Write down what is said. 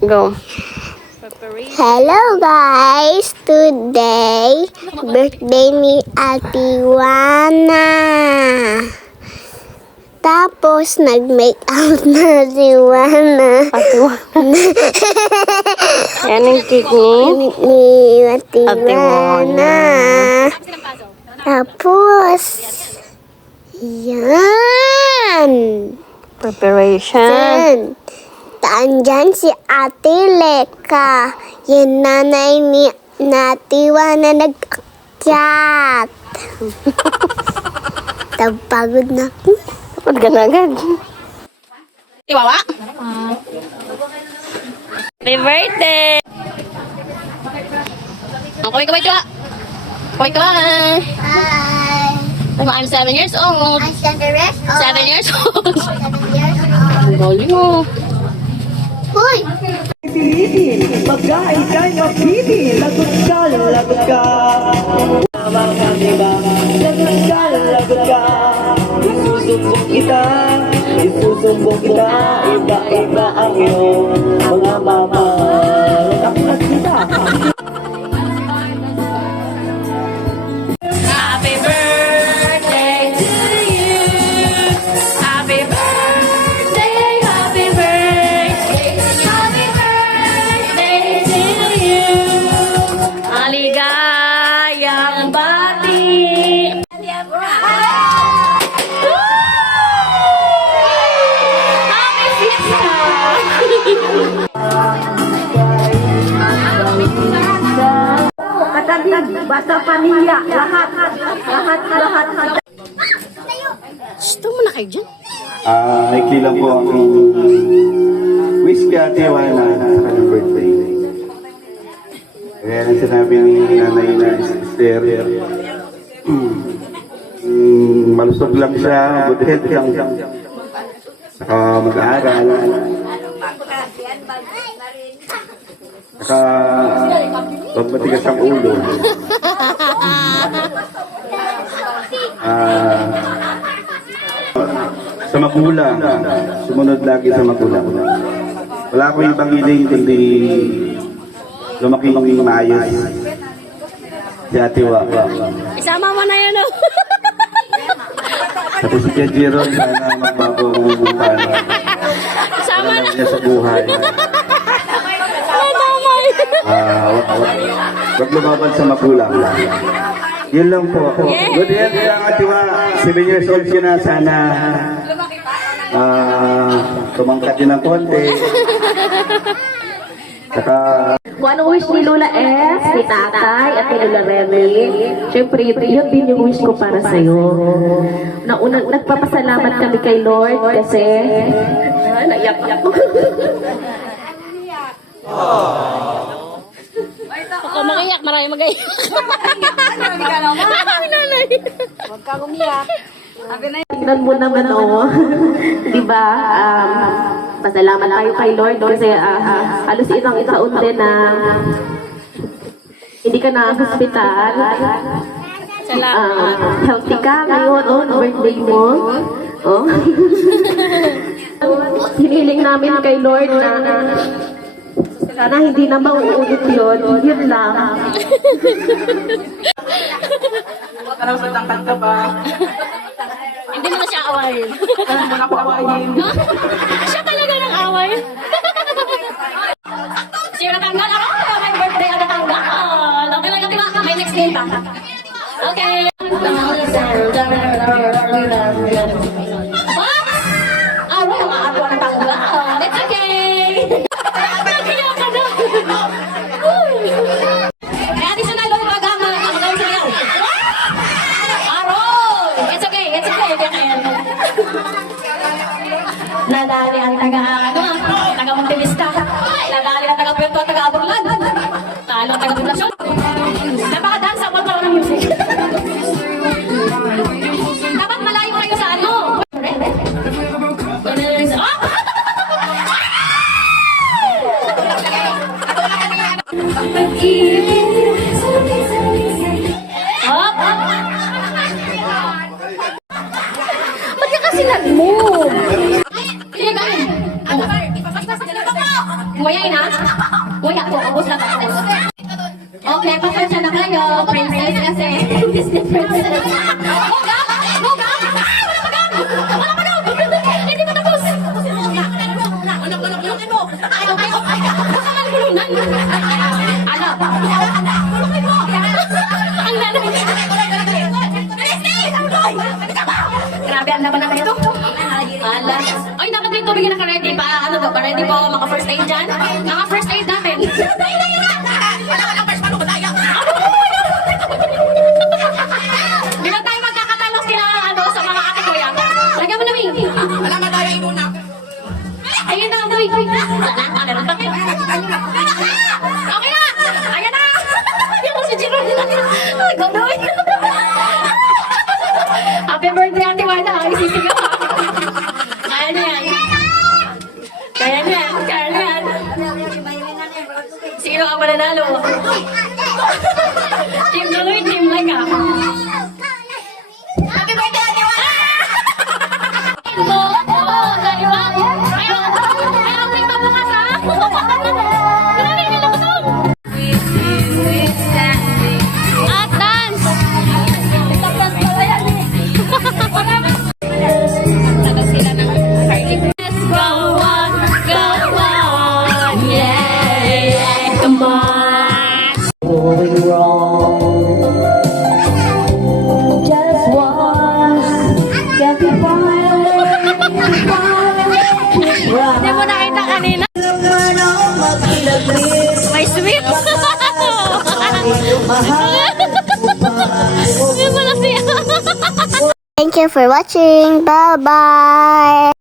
Go. Hello guys! Today, birthday ni Ate Juana. Tapos, nag-make out na si Juana. Ate Juana. Yan ang cake Ni Ate Ate Juana. Tapos, yan. Preparation. Andyan si Ate Leka. Yung nanay ni Ate Juana nag-chat. Pagod na ako. Pagod ka na agad. Iwawa? Happy birthday! Kaway ka. Kaway ka. Hi. I'm 7 years old. I'm 7 years old. 7 years old. 7 years old. Ang galing mo. Hoy! Pilitin, pagkain kay mapili, lagot ka, lagot ka. Mga diba, lagot ka. Isusumbong kita, iba-iba ang iyong mga mama. Lagot kita. Happy birthday to you. Happy birthday, happy birthday. Happy birthday to you. Maligayang bati. Happy fiesta. Katalig, basta pamilya, lahat. Gusto mo na kayo dyan? Maikli lang po ang wish kay Ate Juana sa kanyang birthday. Kaya nang sinabi ng nanay na sister, malusog lang siya, good health lang siya. Saka mag-aaral. Saka huwag matigas ang ulo. Sa magulang, sumunod lagi sa magulang. Wala ko ibang hiling kundi lumaking maayos. Si Ate Juana. Isama mo na yun, oh. Tapos si Jero, sana magbago ang bumukan. Isama na. Niya sa buhay. Wag lumaban sa magulang. Yun lang po. Good health lang Ate Juana. 7 years old siya na. Sana tumangkat din ng konti. Saka Kung ano wish ni Lola S, ni Tatay, at ni Lola Remy, syempre yun din yung wish ko para sa'yo. Nagpapasalamat kami kay Lord kasi naiyak ako. Ako mag-iyak, marami mag-iyak. Huwag ka umiyak. Tingnan mo naman, oh. Diba? Pasalamat tayo kay Lord kasi halos isang taon din na hindi ka na hospital. Healthy ka ngayon, oh, birthday mo. Oh. Hiniling namin kay Lord na sana hindi na mauulit yun. Yun lang. Parang matangkad ka ba? Hindi mo na siya awayin. Parang mo na ako awayin. Siya talaga ng away. Siya natanggal ako. My birthday ang natanggal. Okay lang, diba? May next game pa. Okay. Aray, ang ako natanggal. It's okay. Nakiyak ka na. May additional lang pag-ama. Ako lang sa'yo. Aroy! It's okay. It's okay. Nadali ang taga-Montelista. Nadali ang taga-Puerto, taga-Aburlan. Talo ang taga-Poblasyon. Napaka-dansa mo pa ng music. Dapat malayo kayo sa ano. Hop! Ba't ka kasi nag-move? Nguyain ha? Nguya po, ubos na tapos. Okay, pasensya na kayo. Princess kasi. Disney princess. Huwag! Wala pa daw! Hindi pa tapos! Ayaw! Baka malulunan! Ano? Ang lalaki! Grabe, ang laban naman ito. Ala. Ay, dapat may tubig na ka-ready pa. Ano ba? Pa-ready po mga first aid dyan? Mga first aid natin. Di ba tayo magkakatalos sila ano, sa mga ate ko yan? Lagyan mo na, Wing. Ayun na, boy. Okay na! Ayan na! Yan na si Jeron. Ay, gano'n. Happy birthday, Ate Wanda. Ay, sisigaw. Kaya na yan. Kaya na yan. Kaya na yan. Sino ang mananalo? Team Lloyd, Team Laga. Happy birthday, Ate Wanda! At dance! Tagal sila ng Carly. Let's go on, yeah, come on. Going wrong. Just once. Can't be fine. Hindi mo nakita kanina. May sweet. Hindi mo na siya. Thank you for watching. Bye-bye.